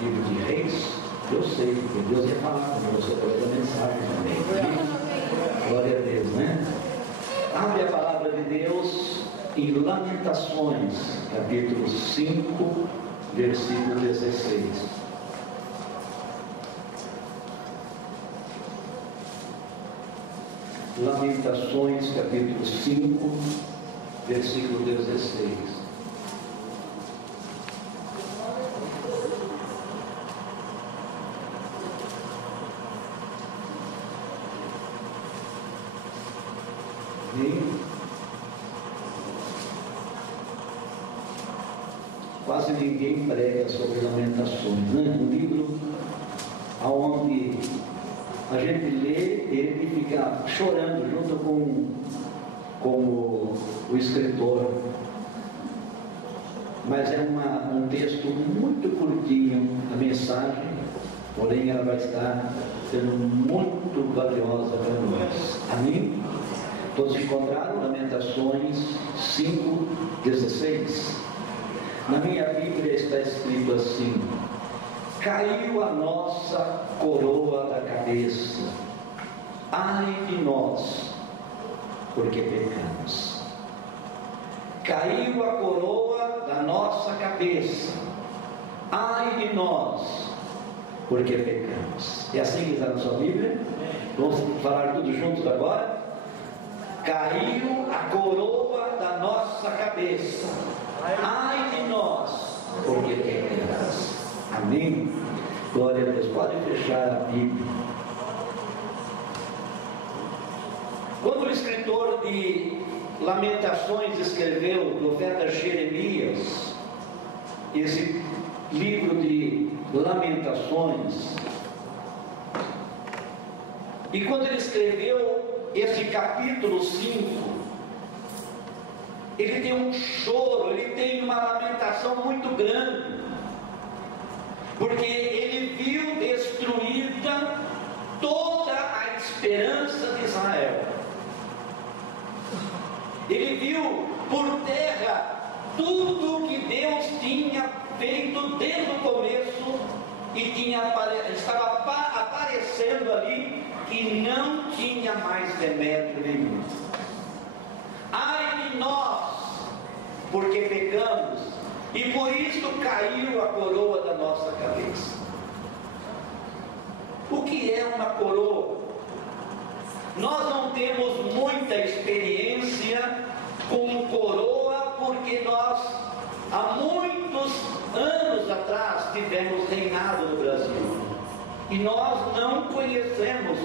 livro de Reis, eu sei, porque Deus ia falar com você através da mensagem também. Glória a Deus, né? Abre a palavra de Deus em Lamentações, capítulo 5, versículo 16. Lamentações, capítulo 5, versículo 16. Quase ninguém prega sobre Lamentações, né? Um livro onde a gente lê ele e fica chorando junto com o escritor. Mas é um texto muito curtinho, a mensagem, porém ela vai estar sendo muito valiosa para nós. Amém? Todos encontraram Lamentações 5:16? Na minha Bíblia está escrito assim: caiu a nossa coroa da cabeça, ai de nós, porque pecamos. Caiu a coroa da nossa cabeça, ai de nós, porque pecamos. É assim que está na sua Bíblia? Vamos falar tudo juntos agora? Caiu a coroa da nossa cabeça, ai de nós, porque pecamos. Amém? Glória a Deus. Pode fechar a Bíblia. Quando o escritor de Lamentações escreveu, o profeta Jeremias, esse livro de Lamentações, e quando ele escreveu esse capítulo 5, ele tem um choro, ele tem uma lamentação muito grande, porque ele viu destruída toda a esperança de Israel. Ele viu por terra tudo que Deus tinha feito desde o começo e estava aparecendo ali que não tinha mais remédio nenhum. Ai de nós, porque pecamos, e por isso caiu a coroa da nossa cabeça. O que é uma coroa? Nós não temos muita experiência com coroa, porque nós há muitos anos atrás tivemos reinado no Brasil, e nós não conhecemos,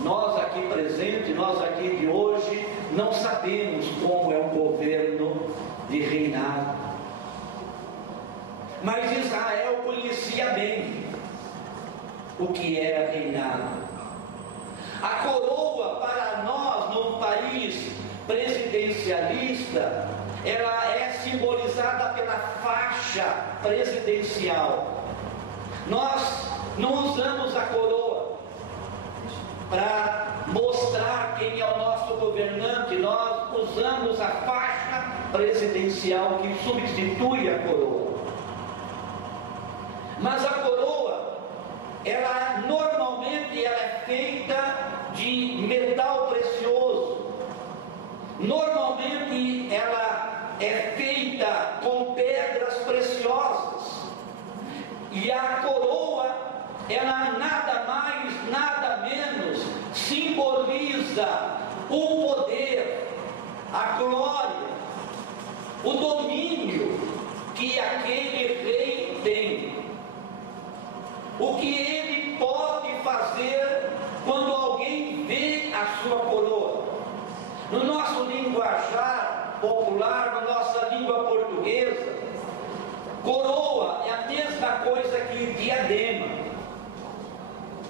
nós aqui presentes, nós aqui de hoje, não sabemos como é um governo de reinado. Mas Israel conhecia bem o que era reinado. A coroa para nós, num país presidencialista, ela é simbolizada pela faixa presidencial. Nós não usamos a coroa para mostrar quem é o nosso governante, nós usamos a faixa presidencial que substitui a coroa. Mas a coroa, ela normalmente ela é feita de metal precioso. Normalmente ela é feita com pedras preciosas. E a coroa, ela nada mais, nada menos simboliza o poder, a glória, o domínio que aquele rei tem. O que ele pode fazer quando alguém vê a sua coroa. No nosso linguajar popular, na nossa língua portuguesa, coroa é a mesma coisa que diadema.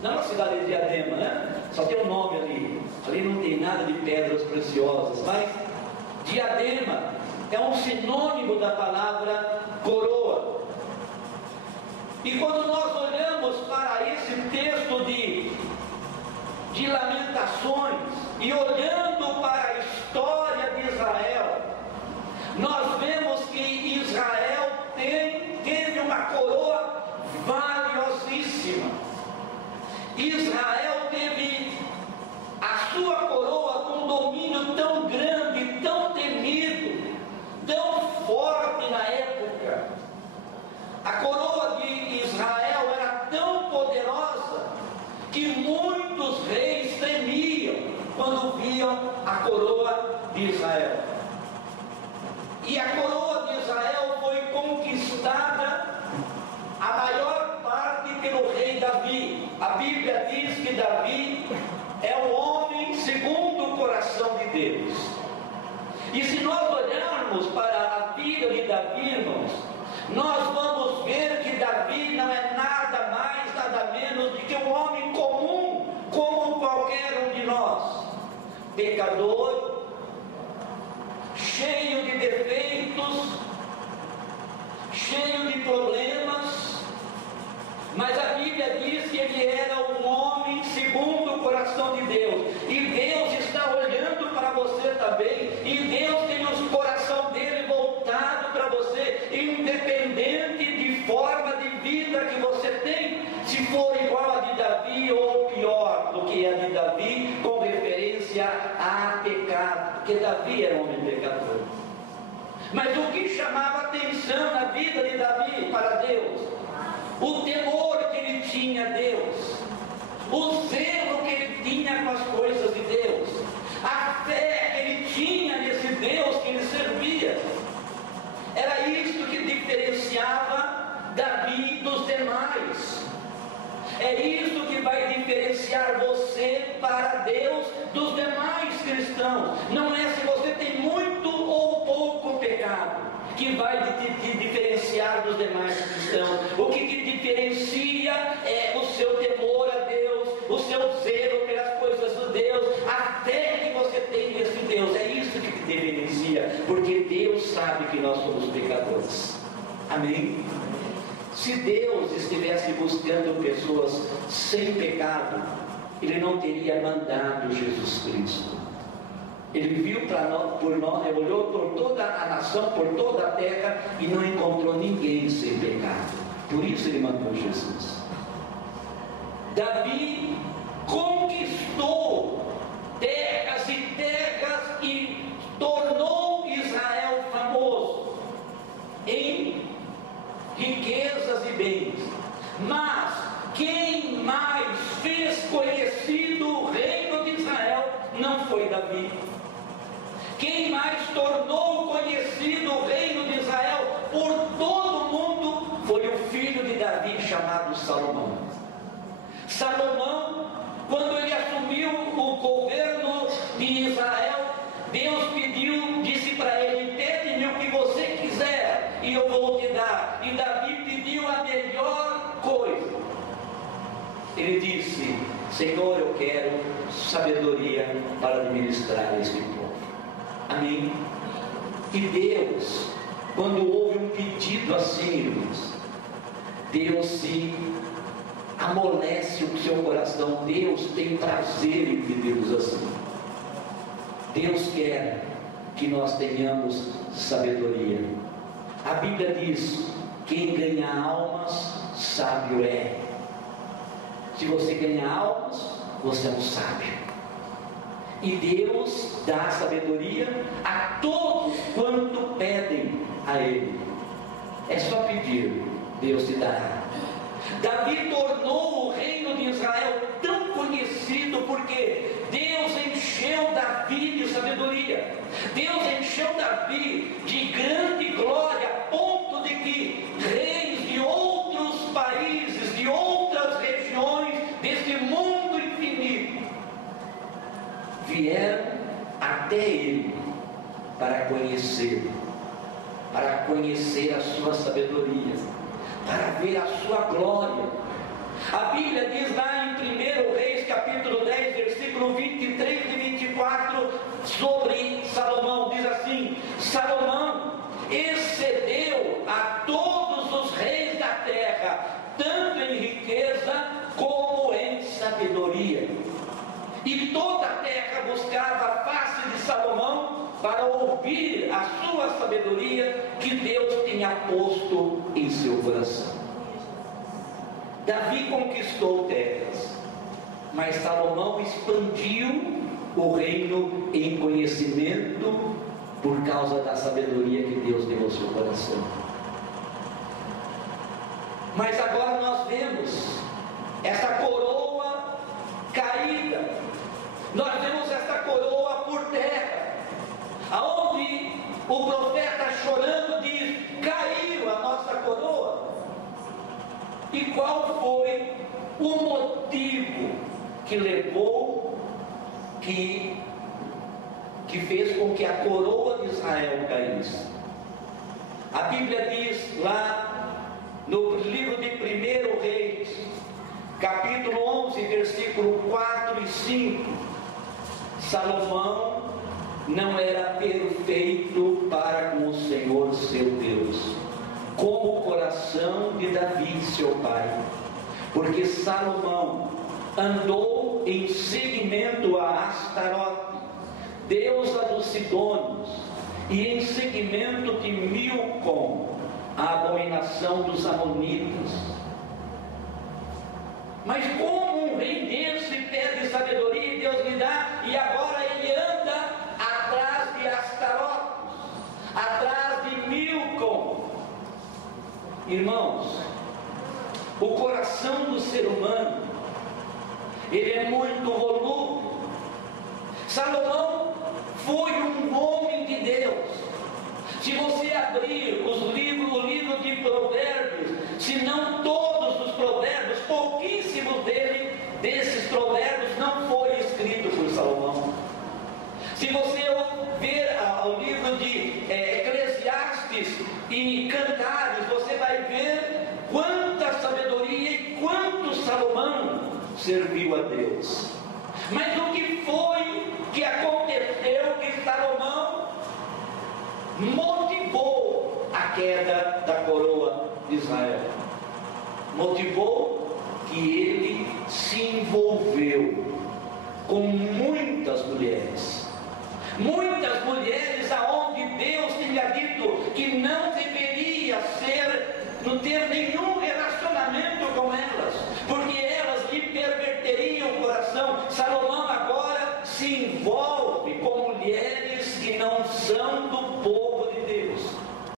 Não é uma cidade de Diadema, né? Só tem um nome ali. Ali não tem nada de pedras preciosas, mas diadema é um sinônimo da palavra coroa. E quando nós olhamos para esse texto de Lamentações, e olhando para a história de Israel, nós vemos que Israel teve uma coroa a Bíblia diz que Davi é o homem segundo o coração de Deus. E se nós olharmos para a vida de Davi, irmãos, nós vamos ver que Davi não é nada mais, nada menos do que um homem comum, como qualquer um de nós, pecador, cheio de defeitos, cheio de problemas, mas a Bíblia diz que ele era um homem segundo o coração de Deus, e Deus está olhando para você também, e Deus tem o coração dele voltado para você, independente de forma de vida que você tem, se for igual a de Davi ou pior do que a de Davi, com referência a pecado, porque Davi era um homem pecador. Mas o que chamava atenção na vida de Davi para Deus? O temor que ele tinha a Deus, o zelo que ele tinha com as coisas de Deus, a fé que ele tinha nesse Deus que ele servia. Era isso que diferenciava Davi dos demais. É isso que vai diferenciar você para Deus dos demais cristãos. Não é se você tem muito ou pouco pecado que vai te diferenciar dos demais cristãos. O que te diferencia é o seu temor a Deus, o seu zelo pelas coisas de Deus, a fé que você tem nesse Deus. É isso que te diferencia, porque Deus sabe que nós somos pecadores. Amém? Se Deus estivesse buscando pessoas sem pecado, Ele não teria mandado Jesus Cristo. Ele viu por nós, ele olhou por toda a nação, por toda a terra, e não encontrou ninguém sem pecado. Por isso Ele mandou Jesus. Davi conquistou terras e terras e tornou Israel famoso em riquezas e bens. Mas quem mais fez conhecido o reino de Israel não foi Davi. Quem mais tornou conhecido o reino de Israel por todo o mundo foi o filho de Davi, chamado Salomão. Salomão, quando ele assumiu o governo de Israel, Deus disse para ele: pede-me o que você quiser e eu vou te dar. E Davi pediu a melhor coisa. Ele disse: Senhor, eu quero sabedoria para administrar este povo. Amém? E Deus, quando houve um pedido assim, irmãos, Deus se amolece o seu coração. Deus tem prazer em pedidos assim. Deus quer que nós tenhamos sabedoria. A Bíblia diz: quem ganha almas, sábio é. Se você ganha almas, você é um sábio. E Deus dá sabedoria a todos quanto pedem a Ele. É só pedir, Deus te dará. Davi tornou o reino de Israel tão conhecido porque Deus encheu Davi de sabedoria. Deus encheu Davi de grande glória, a ponto de que reis de outros países, de outras regiões deste mundo infinito, vieram até ele para conhecê-lo, para conhecer a sua sabedoria, para ver a sua glória. A Bíblia diz lá em 1 Reis capítulo 10, versículo 23 e 24, sobre Salomão, diz assim: Salomão excedeu a todos os reis da terra, tanto em riqueza como em sabedoria. E toda a terra buscava a face de Salomão para ouvir a sua sabedoria que Deus tinha posto em seu coração. Davi conquistou terras, mas Salomão expandiu o reino em conhecimento por causa da sabedoria que Deus deu ao seu coração. Mas agora nós vemos essa coroa caída, nós vemos essa coroa por terra, aonde o profeta chorando diz: caiu a nossa coroa. E qual foi o motivo que levou, que fez com que a coroa de Israel caísse? A Bíblia diz lá no livro de 1 Reis, capítulo 11, versículo 4 e 5, Salomão não era perfeito para com o Senhor seu Deus, como o coração de Davi, seu pai, porque Salomão andou em seguimento a Astarote, deusa dos Sidônios, e em seguimento de Milcom, a abominação dos amonitas. Mas como um rei desse pede sabedoria e Deus lhe dá, e agora ele anda atrás de Astarote, atrás de Milcom? Irmãos, o coração do ser humano, ele é muito volúvel. Salomão foi um homem de Deus. Se você abrir o livro de Provérbios, se não todos os provérbios, pouquíssimos desses provérbios não foi escrito por Salomão. Se você ver o livro de Eclesiastes e Cantares, você vai ver quanta sabedoria e quanto Salomão serviu a Deus. Mas o que foi que aconteceu que Salomão motivou a queda da coroa de Israel? Motivou que ele se envolveu com muitas mulheres aonde Deus tinha dito que não deveria não ter nenhum